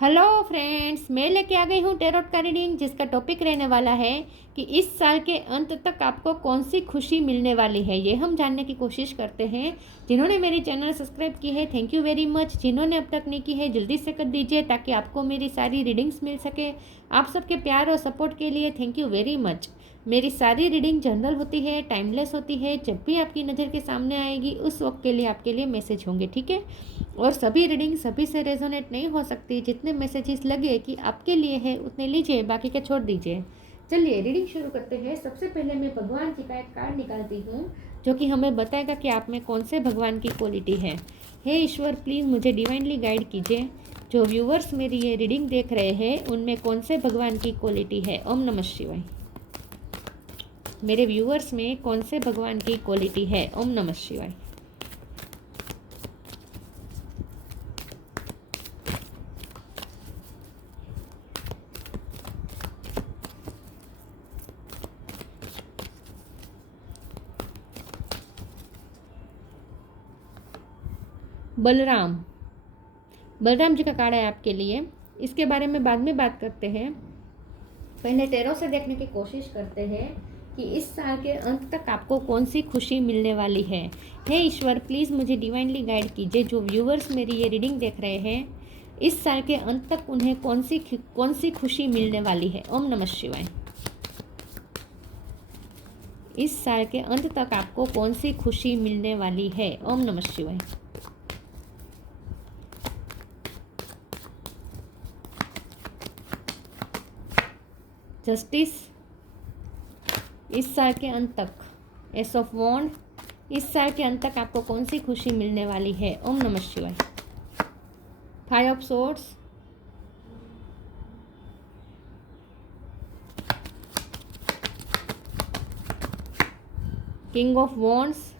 Hello friends, मैं लेके आ गई हूँ टेरोट का रीडिंग, जिसका टॉपिक रहने वाला है कि इस साल के अंत तक आपको कौन सी खुशी मिलने वाली है। ये हम जानने की कोशिश करते हैं। जिन्होंने मेरी चैनल सब्सक्राइब की है, थैंक यू वेरी मच। जिन्होंने अब तक नहीं की है, जल्दी से कर दीजिए ताकि आपको मेरी सारी रीडिंग्स मिल सके। आप सबके प्यार और सपोर्ट के लिए थैंक यू वेरी मच। मेरी सारी रीडिंग जनरल होती है, टाइमलेस होती है। जब भी आपकी नज़र के सामने आएगी उस वक्त के लिए आपके लिए मैसेज होंगे, ठीक है। और सभी रीडिंग सभी से रेजोनेट नहीं हो सकती। जितने मैसेजेस लगे कि आपके लिए है उतने लीजिए, बाकी के छोड़ दीजिए। चलिए रीडिंग शुरू करते हैं। सबसे पहले मैं भगवान जी का एक कार्ड निकालती हूँ जो कि हमें बताएगा कि आप में कौन से भगवान की क्वालिटी है। हे ईश्वर, प्लीज़ मुझे डिवाइनली गाइड कीजिए। जो व्यूवर्स मेरी ये रीडिंग देख रहे हैं उनमें कौन से भगवान की क्वालिटी है। ओम नमः शिवाय। मेरे व्यूवर्स में कौन से भगवान की क्वालिटी है। ओम नमः शिवाय। बलराम, बलराम जी का कार्ड है आपके लिए। इसके बारे में बाद में बात करते हैं। पहले टेरो से देखने की कोशिश करते हैं कि इस साल के अंत तक आपको कौन सी खुशी मिलने वाली है। हे ईश्वर, प्लीज़ मुझे डिवाइनली गाइड कीजिए। जो व्यूवर्स मेरी ये रीडिंग देख रहे हैं, इस साल के अंत तक उन्हें कौन सी खुशी मिलने वाली है। ओम नमः शिवाय। इस साल के अंत तक आपको कौन सी खुशी मिलने वाली है। ओम नमः शिवाय। जस्टिस, इस साल के अंत तक। एस ऑफ वॉन्ड, इस साल के अंत तक आपको कौन सी खुशी मिलने वाली है। ओम नमः शिवाय। Five of swords, king of wands,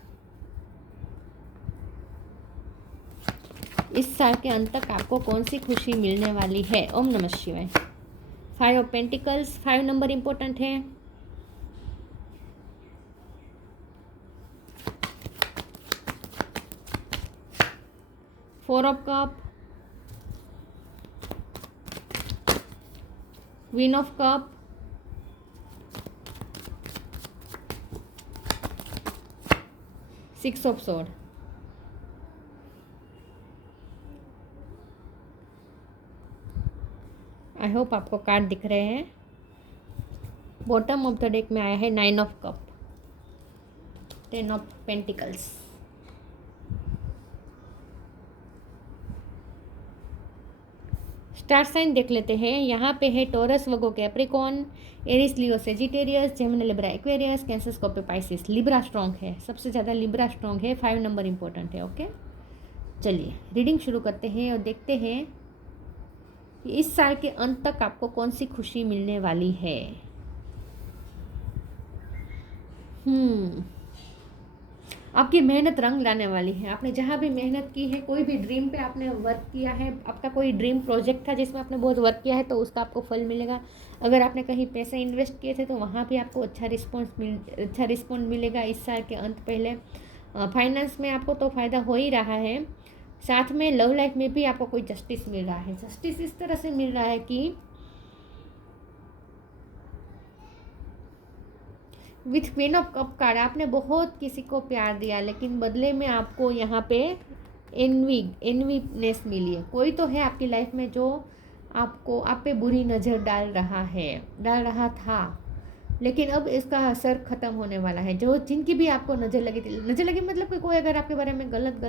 इस साल के अंत तक आपको कौन सी खुशी मिलने वाली है। ओम नमः शिवाय। Five of pentacles, 5 number important है। Four of cup, queen of cup, six of sword. I hope आपको कार्ड दिख रहे हैं। बॉटम ऑफ द डेक में आया है 9 of cup, 10 of pentacles. Star sign देख लेते हैं। यहाँ पे है Taurus, Virgo, Capricorn, Aries, Leo, Sagittarius, Gemini, Libra, Aquarius, Cancer, Scorpio, Pisces. Libra strong है, सबसे ज़्यादा लिब्रा स्ट्रॉन्ग है। 5 नंबर इंपॉर्टेंट है। ओके, चलिए रीडिंग शुरू करते हैं और देखते हैं कि इस साल के अंत तक आपको कौन सी खुशी मिलने वाली है। आपकी मेहनत रंग लाने वाली है। आपने जहाँ भी मेहनत की है, कोई भी ड्रीम पे आपने वर्क किया है, आपका कोई ड्रीम प्रोजेक्ट था जिसमें आपने बहुत वर्क किया है, तो उसका आपको फल मिलेगा। अगर आपने कहीं पैसे इन्वेस्ट किए थे तो वहाँ भी आपको अच्छा रिस्पॉन्स मिलेगा इस साल के अंत पहले। फाइनेंस में आपको तो फ़ायदा हो ही रहा है। साथ में लव लाइफ में भी आपको कोई जस्टिस मिल रहा है। जस्टिस इस तरह से मिल रहा है कि with queen of cup card, आपने बहुत किसी को प्यार दिया लेकिन बदले में आपको यहाँ पे एनवीनेस मिली है। कोई तो है आपकी लाइफ में जो आपको आप पे बुरी नज़र डाल रहा था, लेकिन अब इसका असर ख़त्म होने वाला है। जो जिनकी भी आपको नज़र लगी मतलब कि कोई अगर आपके बारे में गलत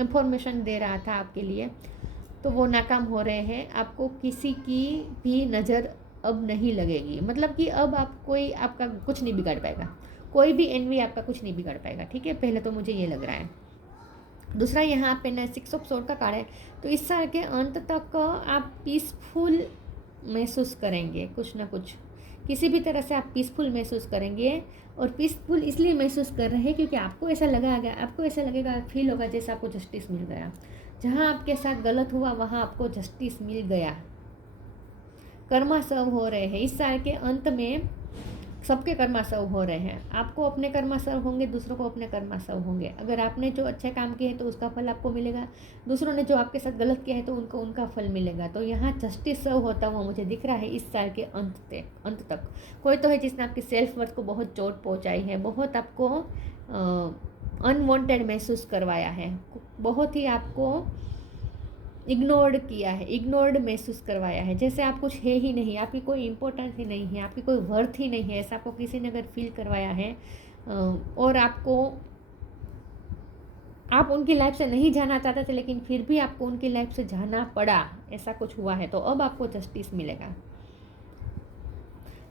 इंफॉर्मेशन दे रहा था आपके लिए, तो वो नाकाम हो रहे हैं। आपको किसी की भी नज़र अब नहीं लगेगी। मतलब कि अब आपका कुछ नहीं बिगाड़ पाएगा। कोई भी एनवी आपका कुछ नहीं बिगाड़ पाएगा, ठीक है। पहले तो मुझे ये लग रहा है। दूसरा, यहाँ पे ना 6 ऑफ सोर्ड का कार्ड है। तो इस साल के अंत तक आप पीसफुल महसूस करेंगे। कुछ ना कुछ किसी भी तरह से आप पीसफुल महसूस करेंगे। और पीसफुल इसलिए महसूस कर रहे हैं क्योंकि आपको ऐसा लगेगा, फील होगा जैसे आपको जस्टिस मिल गया। जहाँ आपके साथ गलत हुआ वहाँ आपको जस्टिस मिल गया। कर्मा सर्व हो रहे हैं। इस साल के अंत में सबके कर्मा सर्व हो रहे हैं। आपको अपने कर्मा सर्व होंगे, दूसरों को अपने कर्मा सर्व होंगे। अगर आपने जो अच्छे काम किए हैं तो उसका फल आपको मिलेगा, दूसरों ने जो आपके साथ गलत किया है तो उनको उनका फल मिलेगा। तो यहाँ जस्टिस सर्व होता हुआ मुझे दिख रहा है इस साल के अंत तक। कोई तो है जिसने आपकी सेल्फ वर्थ को बहुत चोट पहुँचाई है, बहुत आपको अनवांटेड महसूस करवाया है, बहुत ही आपको इग्नोर्ड किया है, इग्नोर्ड महसूस करवाया है, जैसे आप कुछ है ही नहीं, आपकी कोई इम्पोर्टेंस ही नहीं है, आपकी कोई वर्थ ही नहीं है, ऐसा आपको किसी ने अगर फील करवाया है और आप उनकी लाइफ से नहीं जाना चाहते थे लेकिन फिर भी आपको उनकी लाइफ से जाना पड़ा, ऐसा कुछ हुआ है, तो अब आपको जस्टिस मिलेगा।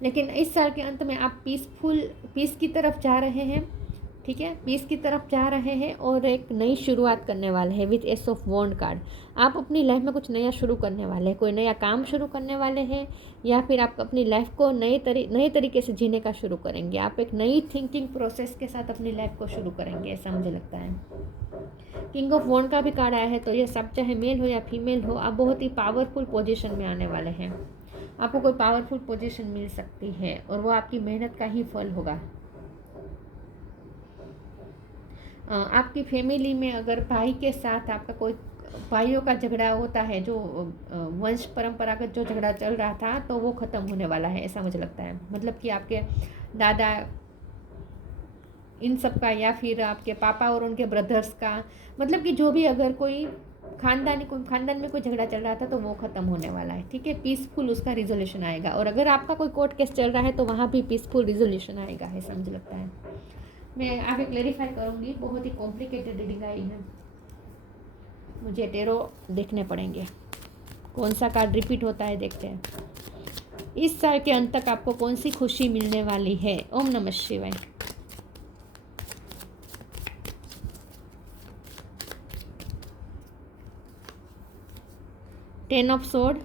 लेकिन इस साल के अंत में आप पीस की तरफ जा रहे हैं, ठीक है, पीस की तरफ जा रहे हैं और एक नई शुरुआत करने वाले हैं with ace of wand card. आप अपनी लाइफ में कुछ नया शुरू करने वाले हैं, कोई नया काम शुरू करने वाले हैं, या फिर आप अपनी लाइफ को नए तरीके से जीने का शुरू करेंगे। आप एक नई थिंकिंग प्रोसेस के साथ अपनी लाइफ को शुरू करेंगे, ऐसा मुझे लगता है। किंग ऑफ वॉन्ड का भी कार्ड आया है, तो ये सब चाहे मेल हो या फीमेल हो, आप बहुत ही पावरफुल पोजिशन में आने वाले हैं। आपको कोई पावरफुल पोजीशन मिल सकती है और वो आपकी मेहनत का ही फल होगा। आपकी फैमिली में अगर भाई के साथ आपका कोई भाइयों का झगड़ा होता है, जो वंश परंपरागत जो झगड़ा चल रहा था, तो वो ख़त्म होने वाला है, ऐसा मुझे लगता है। मतलब कि आपके दादा इन सब का, या फिर आपके पापा और उनके ब्रदर्स का, मतलब कि जो भी अगर कोई खानदान में कोई झगड़ा चल रहा था तो वो ख़त्म होने वाला है, ठीक है। पीसफुल उसका रिजोल्यूशन आएगा। और अगर आपका कोई कोर्ट केस चल रहा है तो वहाँ भी पीसफुल रिजोल्यूशन आएगा, ऐसा मुझे लगता है। मैं आगे क्लेरिफाई करूँगी, बहुत ही कॉम्प्लिकेटेड रीडिंग आई है, मुझे टेरो देखने पड़ेंगे, कौन सा कार्ड रिपीट होता है देखते हैं। इस साल के अंत तक आपको कौन सी खुशी मिलने वाली है। ओम नमः शिवाय। Ten of sword,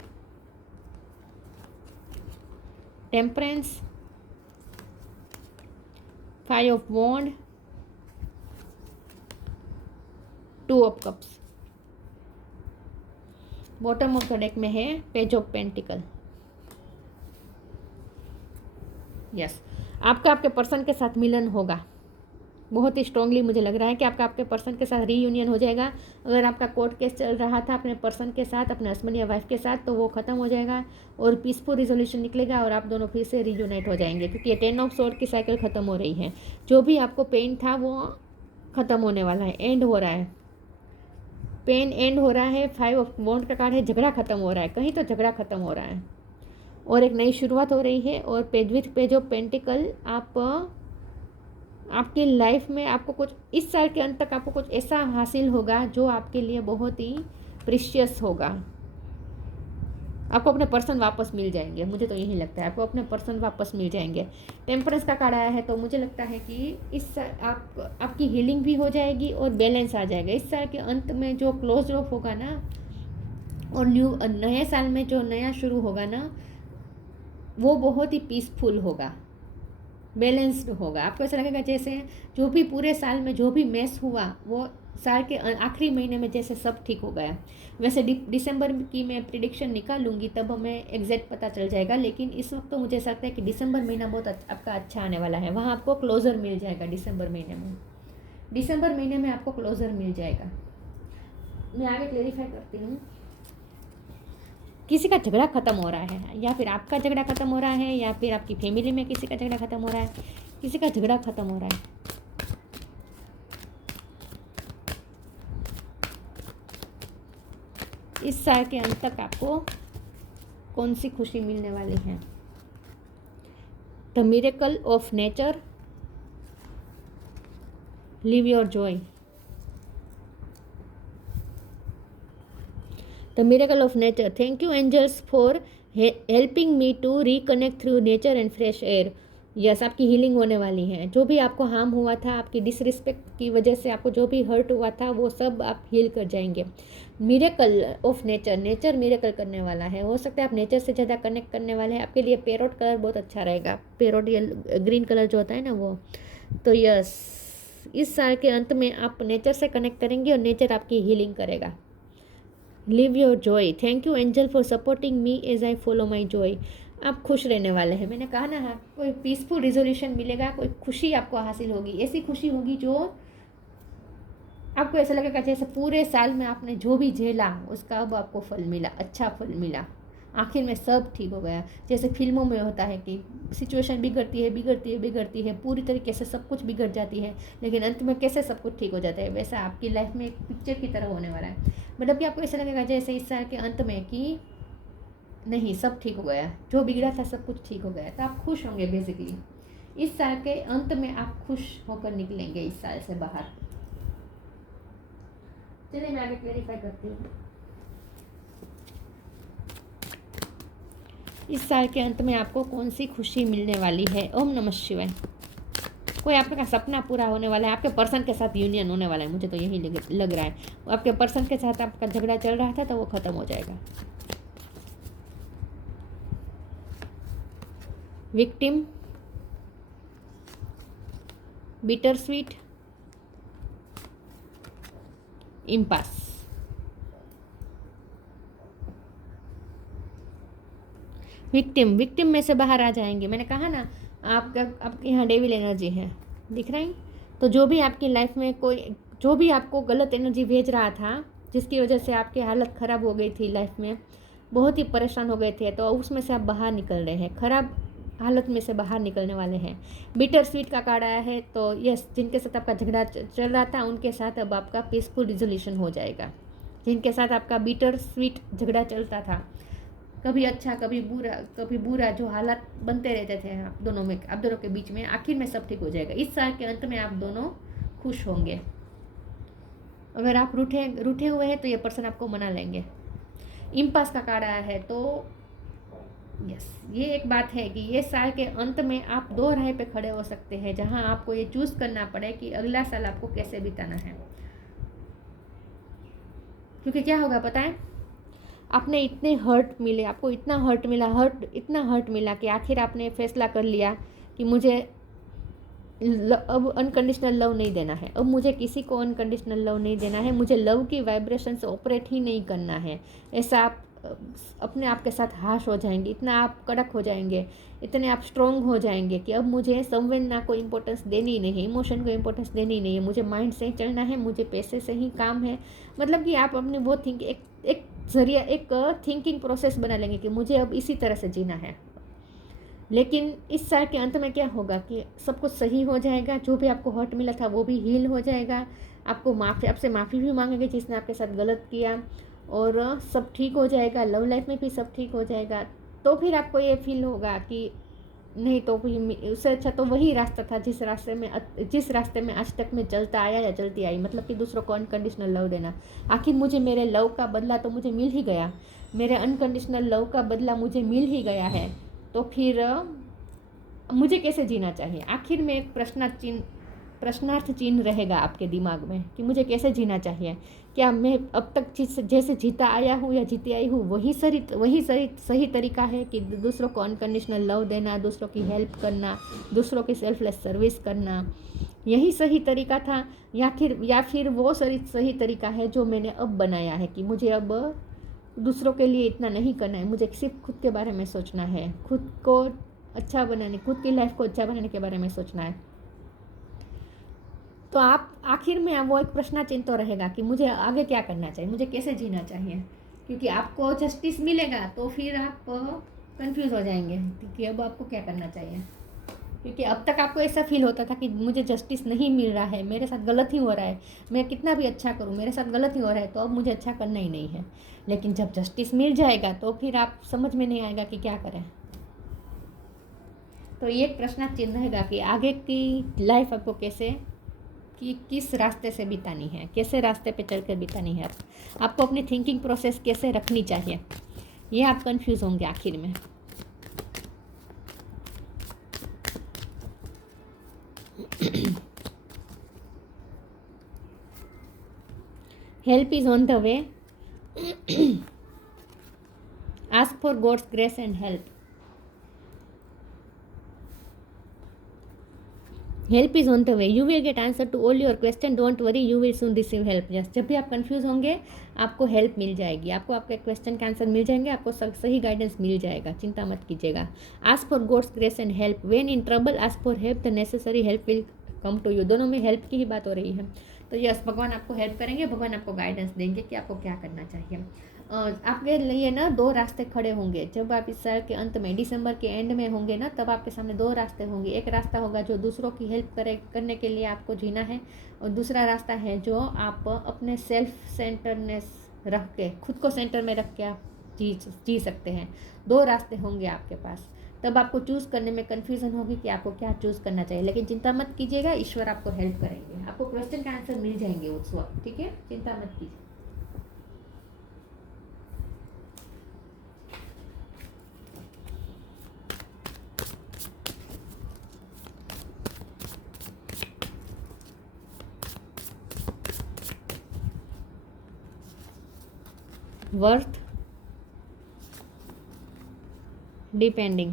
temperance, 5 of wand, 2 of cups. Bottom of the deck में है पेज ऑफ पेंटिकल। यस, आपका आपके पर्सन के साथ मिलन होगा, बहुत ही स्ट्रांगली मुझे लग रहा है कि आपका आपके पर्सन के साथ रीयूनियन हो जाएगा। अगर आपका कोर्ट केस चल रहा था अपने पर्सन के साथ, अपने हस्बैंड या वाइफ के साथ, तो वो ख़त्म हो जाएगा और पीसफुल रिजोल्यूशन निकलेगा और आप दोनों फिर से रीयूनाइट हो जाएंगे, क्योंकि ये 10 ऑफ सोर्ड की साइकिल ख़त्म हो रही है। जो भी आपको पेन था वो ख़त्म होने वाला है, एंड हो रहा है, पेन एंड हो रहा है। 5 ऑफ वॉन्ड का कार्ड है, झगड़ा ख़त्म हो रहा है, कहीं तो झगड़ा ख़त्म हो रहा है और एक नई शुरुआत हो रही है। और पेज ऑफ पेंटिकल, आपकी लाइफ में आपको कुछ इस साल के अंत तक आपको कुछ ऐसा हासिल होगा जो आपके लिए बहुत ही प्रीशियस होगा। आपको अपने पर्सन वापस मिल जाएंगे, मुझे तो यही लगता है, आपको अपने पर्सन वापस मिल जाएंगे। टेम्परेंस का कार्ड आया है, तो मुझे लगता है कि इस आपकी हीलिंग भी हो जाएगी और बैलेंस आ जाएगा। इस साल के अंत में जो क्लोज ऑफ होगा ना, और नए साल में जो नया शुरू होगा ना, वो बहुत ही पीसफुल होगा, बैलेंस्ड होगा। आपको ऐसा लगेगा जैसे जो भी पूरे साल में जो भी मैस हुआ वो साल के आखिरी महीने में जैसे सब ठीक हो गया। वैसे दिसंबर की मैं प्रिडिक्शन निकालूंगी, तब हमें एग्जैक्ट पता चल जाएगा, लेकिन इस वक्त तो मुझे ऐसा लगता है कि दिसंबर महीना बहुत आपका अच्छा आने वाला है। वहाँ आपको क्लोजर मिल जाएगा दिसंबर महीने में आपको क्लोजर मिल जाएगा। मैं आगे क्लेरिफाई करती हूँ। किसी का झगड़ा ख़त्म हो रहा है, या फिर आपका झगड़ा ख़त्म हो रहा है, या फिर आपकी फैमिली में किसी का झगड़ा ख़त्म हो रहा है, किसी का झगड़ा ख़त्म हो रहा है। इस साल के अंत तक आपको कौन सी खुशी मिलने वाली है। The miracle of nature, live your Joy. The miracle of nature. Thank you angels for helping me to reconnect through nature and fresh air. Yes, आपकी हीलिंग होने वाली है। जो भी आपको हार्म हुआ था, आपकी डिसरिस्पेक्ट की वजह से आपको जो भी हर्ट हुआ था, वो सब आप हील कर जाएंगे। Miracle of nature, nature miracle करने वाला है। हो सकता है आप नेचर से ज़्यादा कनेक्ट करने वाले हैं। आपके लिए पैरोट कलर बहुत अच्छा रहेगा, पैरोट या ग्रीन कलर जो होता है ना वो। तो यस, इस साल के अंत में आप नेचर से कनेक्ट करेंगे और नेचर आपकी हीलिंग करेगा। Live your joy. Thank you angel for supporting me as I follow my joy. आप खुश रहने वाले हैं। मैंने कहा ना, हाँ, कोई पीसफुल रिजोल्यूशन मिलेगा, कोई खुशी आपको हासिल होगी, ऐसी खुशी होगी जो आपको ऐसा लगेगा जैसे पूरे साल में आपने जो भी झेला उसका अब आपको फल मिला, अच्छा फल मिला, आखिर में सब ठीक हो गया। जैसे फिल्मों में होता है कि सिचुएशन बिगड़ती है, बिगड़ती है, बिगड़ती है, पूरी तरीके से सब कुछ बिगड़ जाती है, लेकिन अंत में कैसे सब कुछ ठीक हो जाता है, वैसा आपकी लाइफ में एक पिक्चर की तरह होने वाला है। मतलब कि आपको ऐसा लगेगा जैसे इस साल के अंत में कि नहीं, सब ठीक हो गया, जो बिगड़ा था सब कुछ ठीक हो गया, तो आप खुश होंगे। बेसिकली इस साल के अंत में आप खुश होकर निकलेंगे इस साल से बाहर। चलिए मैं आगे क्लेरिफाई करती हूँ। इस साल के अंत में आपको कौन सी खुशी मिलने वाली है? ओम नमः शिवाय। कोई आपका सपना पूरा होने वाला है, आपके पर्सन के साथ यूनियन होने वाला है, मुझे तो यही लग रहा है। आपके पर्सन के साथ आपका झगड़ा चल रहा था तो वो खत्म हो जाएगा। Victim, bitter sweet, impasse. Victim में से बाहर आ जाएंगे। मैंने कहा ना, आपके यहाँ डेविल एनर्जी है, दिख रहा है। तो जो भी आपकी लाइफ में कोई जो भी आपको गलत एनर्जी भेज रहा था, जिसकी वजह से आपकी हालत ख़राब हो गई थी लाइफ में, बहुत ही परेशान हो गए थे, तो उसमें से आप बाहर निकल रहे हैं, ख़राब हालत में से बाहर निकलने वाले हैं। बिटर स्वीट का कार्ड आया है, तो यस, जिनके साथ आपका झगड़ा चल रहा था उनके साथ अब आपका पीसफुल रिजोल्यूशन हो जाएगा। जिनके साथ आपका बिटर स्वीट झगड़ा चलता था, कभी अच्छा कभी बुरा जो हालात बनते रहते थे आप दोनों के बीच में, आखिर में सब ठीक हो जाएगा। इस साल के अंत में आप दोनों खुश होंगे। अगर आप रूठे हुए हैं तो ये पर्सन आपको मना लेंगे। इम्पास का कार्ड आया है, तो यस, ये एक बात है कि ये साल के अंत में आप दो राह पे खड़े हो सकते हैं, जहां आपको ये चूज करना पड़े कि अगला साल आपको कैसे बिताना है। क्योंकि क्या होगा पता है, आपने इतने आपको इतना हर्ट मिला कि आखिर आपने फैसला कर लिया कि मुझे अब अनकंडीशनल लव नहीं देना है, अब मुझे किसी को अनकंडीशनल लव नहीं देना है, मुझे लव की वाइब्रेशन से ऑपरेट ही नहीं करना है। ऐसा आप अपने आप के साथ हाश हो जाएंगे, इतना आप कड़क हो जाएंगे, इतने आप स्ट्रोंग हो जाएंगे कि अब मुझे संवेदना को इम्पोर्टेंस देनी नहीं है, इमोशन को इम्पोर्टेंस देनी नहीं है, मुझे माइंड से ही चलना है, मुझे पैसे से ही काम है। मतलब कि आप अपने वो एक थिंकिंग प्रोसेस बना लेंगे कि मुझे अब इसी तरह से जीना है। लेकिन इस साल के अंत में क्या होगा कि सब कुछ सही हो जाएगा, जो भी आपको हर्ट मिला था वो भी हील हो जाएगा, आपसे माफ़ी भी मांगेंगे जिसने आपके साथ गलत किया, और सब ठीक हो जाएगा, लव लाइफ में भी सब ठीक हो जाएगा। तो फिर आपको ये फील होगा कि नहीं, तो फिर उससे अच्छा तो वही रास्ता था जिस रास्ते में आज तक मैं चलता आया या चलती आई, मतलब कि दूसरों को अनकंडीशनल लव देना। आखिर मुझे मेरे लव का बदला तो मुझे मिल ही गया, मेरे अनकंडीशनल लव का बदला मुझे मिल ही गया है, तो फिर मुझे कैसे जीना चाहिए? आखिर में एक प्रश्नार्थ चिन्ह रहेगा आपके दिमाग में कि मुझे कैसे जीना चाहिए। क्या मैं अब तक जैसे जीता आया हूँ या जीती आई हूँ वही सही तरीका है कि दूसरों को अनकंडीशनल लव देना, दूसरों की हेल्प करना, दूसरों की सेल्फलेस सर्विस करना, यही सही तरीका था, या फिर वो सही तरीका है जो मैंने अब बनाया है कि मुझे अब दूसरों के लिए इतना नहीं करना है, मुझे सिर्फ खुद के बारे में सोचना है, खुद की लाइफ को अच्छा बनाने के बारे में सोचना है। तो आप आखिर में वो एक प्रश्न चिन्ह तो रहेगा कि मुझे आगे क्या करना चाहिए, मुझे कैसे जीना चाहिए। क्योंकि आपको जस्टिस मिलेगा तो फिर आप कंफ्यूज हो जाएंगे कि अब आपको क्या करना चाहिए। क्योंकि अब तक आपको ऐसा फील होता था कि मुझे जस्टिस नहीं मिल रहा है, मेरे साथ गलत ही हो रहा है, मैं कितना भी अच्छा करूं मेरे साथ गलत ही हो रहा है, तो अब मुझे अच्छा करना ही नहीं है। लेकिन जब जस्टिस मिल जाएगा तो फिर आप समझ में नहीं आएगा कि क्या करें। तो ये एक प्रश्न चिन्ह रहेगा कि आगे की लाइफ आपको किस रास्ते से बितानी है, कैसे रास्ते पे चलकर बितानी है, आपको अपनी थिंकिंग प्रोसेस कैसे रखनी चाहिए, ये आप कंफ्यूज होंगे आखिर में। Help is on the way, ask for God's grace and help. Help is on the way, you will get answer to all your question, don't worry, you will soon receive help. जब भी आप confuse होंगे आपको help मिल जाएगी, आपको आपके question के answer मिल जाएंगे, आपको सही गाइडेंस मिल जाएगा, चिंता मत कीजिएगा। Ask for God's grace and help, when in trouble ask for help, the necessary help will come to you. दोनों में हेल्प की ही बात हो रही है। तो यस, भगवान आपको हेल्प करेंगे, भगवान आपको गाइडेंस देंगे कि आपको क्या करना चाहिए। आपके लिए ना दो रास्ते खड़े होंगे जब आप इस साल के अंत में, दिसंबर के एंड में होंगे ना, तब आपके सामने दो रास्ते होंगे। एक रास्ता होगा जो दूसरों की हेल्प करने के लिए आपको जीना है, और दूसरा रास्ता है जो आप अपने सेल्फ सेंटरनेस रख के, खुद को सेंटर में रख के आप जी सकते हैं। दो रास्ते होंगे आपके पास, तब आपको चूज़ करने में कन्फ्यूज़न होगी कि आपको क्या चूज़ करना चाहिए। लेकिन चिंता मत कीजिएगा, ईश्वर आपको हेल्प करेंगे, आपको क्वेश्चन का आंसर मिल जाएंगे उस वक्त, ठीक है, चिंता मत कीजिए। वर्थ डिपेंडिंग,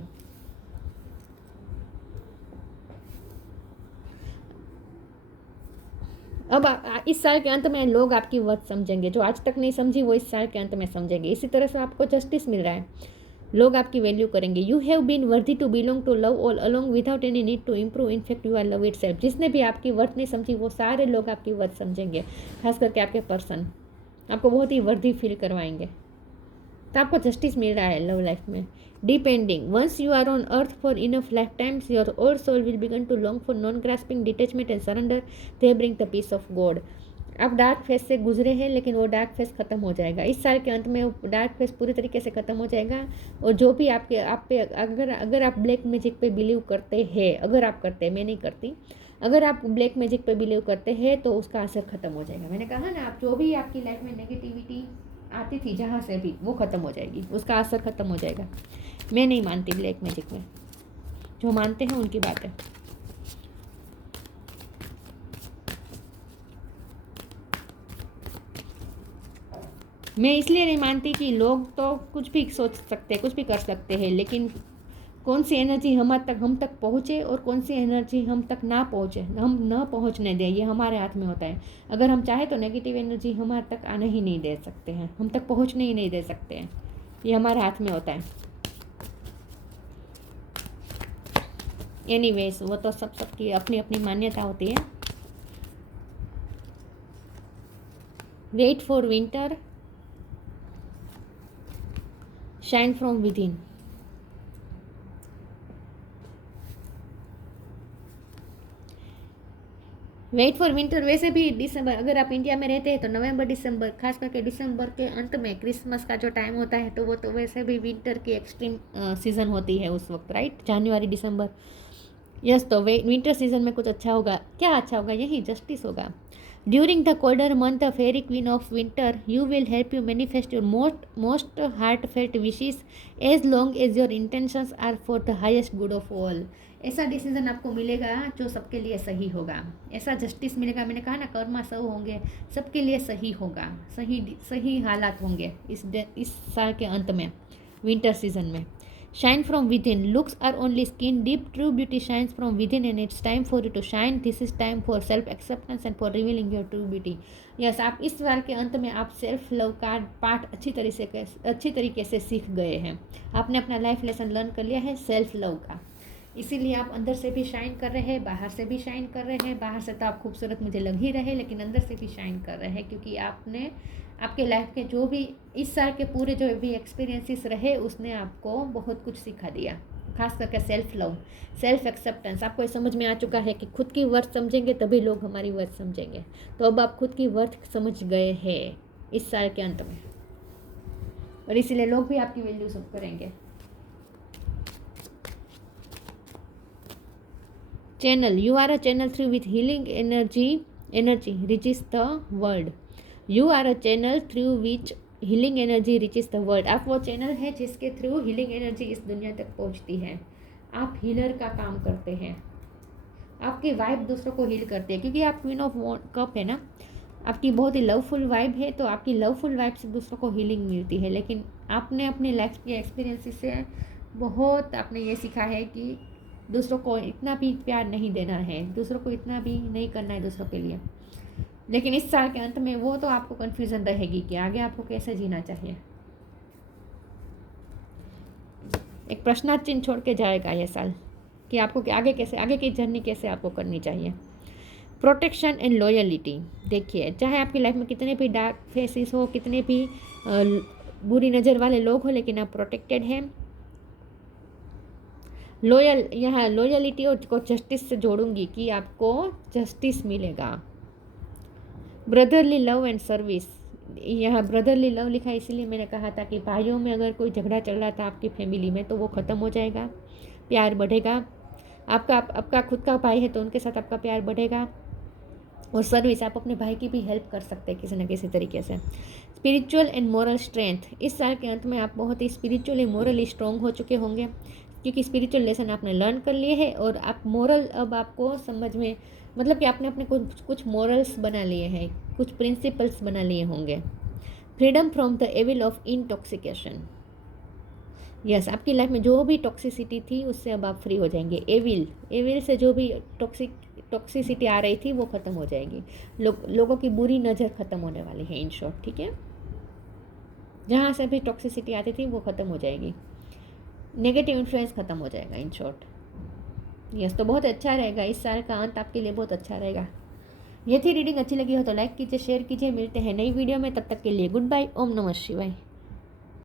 अब इस साल के अंत में लोग आपकी वर्थ समझेंगे, जो आज तक नहीं समझी वो इस साल के अंत में समझेंगे। इसी तरह से आपको जस्टिस मिल रहा है, लोग आपकी वैल्यू करेंगे। You have been worthy to belong to love all along without any need to improve, in fact you are love itself. जिसने भी आपकी वर्थ नहीं समझी वो सारे लोग आपकी वर्थ समझेंगे, खास करके आपके पर्सन आपको बहुत ही वर्दी फील करवाएंगे। तो आपको जस्टिस मिल रहा है लव लाइफ में। Depending, once you are on earth for enough life times your old soul will begin to long for non grasping detachment and surrender, they bring the peace of God. आप dark phase से गुजरे हैं, लेकिन वो dark phase खत्म हो जाएगा इस साल के अंत में, वो डार्क फेज पूरी तरीके से खत्म हो जाएगा। और जो भी आप पे अगर आप ब्लैक मैजिक पे बिलीव करते हैं, अगर आप करते हैं, मैं नहीं करती, अगर आप ब्लैक मैजिक पे बिलीव करते हैं तो उसका असर खत्म हो जाएगा। मैंने कहा ना, आप जो भी आपकी लाइफ में नेगेटिविटी आती थी जहाँ से भी, वो ख़त्म हो जाएगी, उसका असर ख़त्म हो जाएगा। मैं नहीं मानती ब्लैक मैजिक में, जो मानते हैं उनकी बात है। मैं इसलिए नहीं मानती कि लोग तो कुछ भी सोच सकते हैं, कुछ भी कर सकते हैं, लेकिन कौन सी एनर्जी हम तक पहुँचे और कौन सी एनर्जी हम तक ना पहुँचे, हम न पहुँचने दें, ये हमारे हाथ में होता है। अगर हम चाहें तो नेगेटिव एनर्जी हमारे तक आने ही नहीं दे सकते हैं, हम तक पहुँचने ही नहीं दे सकते हैं, ये हमारे हाथ में होता है। एनीवेज, वो तो सबकी अपनी अपनी मान्यता होती है। Wait for winter, shine from within. Wait for winter, वैसे भी दिसंबर, अगर आप इंडिया में रहते हैं तो नवंबर दिसंबर, खास करके दिसंबर के अंत में क्रिसमस का जो टाइम होता है, तो वो तो वैसे भी विंटर की एक्सट्रीम सीज़न होती है उस वक्त, राइट, जनवरी दिसंबर। यस, तो विंटर सीजन में कुछ अच्छा होगा। क्या अच्छा होगा? यही जस्टिस होगा। During the colder month the fairy queen of winter you will help you manifest your most heartfelt wishes as long as your intentions are for the highest good of all. ऐसा decision आपको मिलेगा जो सबके लिए सही होगा, ऐसा justice मिलेगा। मैंने कहा ना, कर्मा सब होंगे, सबके लिए सही होगा, सही हालात होंगे इस साल के अंत में, विंटर सीजन में। Shine from within. Looks are only skin deep. True beauty shines from within and it's time for you to shine. This is time for self-acceptance and for revealing your true beauty. Yes, आप इस बार के अंत में आप self love का part अच्छी तरीके से सीख गए हैं। आपने अपना लाइफ लेसन लर्न कर लिया है सेल्फ लव का, इसीलिए आप अंदर से भी शाइन कर रहे हैं, बाहर से भी शाइन कर रहे हैं। बाहर से तो आप खूबसूरत मुझे लग ही रहे, लेकिन अंदर से भी शाइन कर रहे हैं, क्योंकि आपने आपके लाइफ के जो भी इस साल के पूरे जो भी एक्सपीरियंसेस रहे, उसने आपको बहुत कुछ सिखा दिया, खास करके सेल्फ लव, सेल्फ एक्सेप्टेंस। आपको ये समझ में आ चुका है कि खुद की वर्थ समझेंगे तभी लोग हमारी वर्थ समझेंगे। तो अब आप खुद की वर्थ समझ गए हैं इस साल के अंत में, और इसीलिए लोग भी आपकी वैल्यू सब करेंगे। Channel, you are a channel through with healing energy reaches the world. You are a channel through which healing energy reaches the world. आप वो चैनल है जिसके थ्रू हीलिंग एनर्जी इस दुनिया तक पहुंचती है। आप हीलर का काम करते हैं, आपकी वाइब दूसरों को हील करते हैं, क्योंकि आप क्वीन ऑफ कप है ना, आपकी बहुत ही लवफुल वाइब है, तो आपकी लवफुल वाइब से दूसरों को हीलिंग मिलती है। लेकिन आपने अपनी लाइफ के एक्सपीरियंस से बहुत आपने ये सीखा है कि दूसरों को इतना भी प्यार नहीं देना है, दूसरों को इतना भी नहीं करना है दूसरों के लिए। लेकिन इस साल के अंत में वो तो आपको कन्फ्यूज़न रहेगी कि आगे आपको कैसे जीना चाहिए। एक प्रश्नार्थ चिन्ह छोड़ के जाएगा ये साल कि आपको आगे कैसे, आगे की जर्नी कैसे आपको करनी चाहिए। प्रोटेक्शन एंड लॉयलिटी, देखिए चाहे आपकी लाइफ में कितने भी डार्क फेसेस हो, कितने भी बुरी नज़र वाले लोग हो, लेकिन आप प्रोटेक्टेड हैं। लॉयल, यहाँ लॉयलिटी और को जस्टिस से जोड़ूंगी कि आपको जस्टिस मिलेगा। ब्रदरली लव एंड सर्विस, यहाँ ब्रदरली लव लिखा है इसीलिए मैंने कहा था कि भाइयों में अगर कोई झगड़ा चल रहा था आपकी फैमिली में तो वो ख़त्म हो जाएगा, प्यार बढ़ेगा। आपका खुद का भाई है तो उनके साथ आपका प्यार बढ़ेगा। और सर्विस, आप अपने भाई की भी हेल्प कर सकते हैं किसी न किसी तरीके से। स्पिरिचुअल एंड मॉरल स्ट्रेंथ, इस साल के अंत में आप बहुत ही स्पिरिचुअली मॉरली स्ट्रॉन्ग हो चुके होंगे क्योंकि स्पिरिचुअल लेसन आपने लर्न कर लिए हैं और आप मॉरल अब आपको समझ में, मतलब कि आपने अपने कुछ मॉरल्स बना लिए हैं, कुछ प्रिंसिपल्स बना लिए होंगे। Freedom from the evil of intoxication, yes आपकी लाइफ में जो भी टॉक्सिसिटी थी उससे अब आप फ्री हो जाएंगे। एविल से जो भी टॉक्सिसिटी आ रही थी वो ख़त्म हो जाएगी। लोगों की बुरी नज़र ख़त्म होने वाली है इन शॉर्ट, ठीक है। जहाँ से भी टॉक्सिसिटी आती थी वो ख़त्म हो जाएगी, नेगेटिव इन्फ्लुएंस ख़त्म हो जाएगा इन शॉर्ट। यस, तो बहुत अच्छा रहेगा, इस साल का अंत आपके लिए बहुत अच्छा रहेगा। ये थी रीडिंग, अच्छी लगी हो तो लाइक कीजिए, शेयर कीजिए। मिलते हैं नई वीडियो में, तब तक के लिए गुड बाय। ओम नमः शिवाय।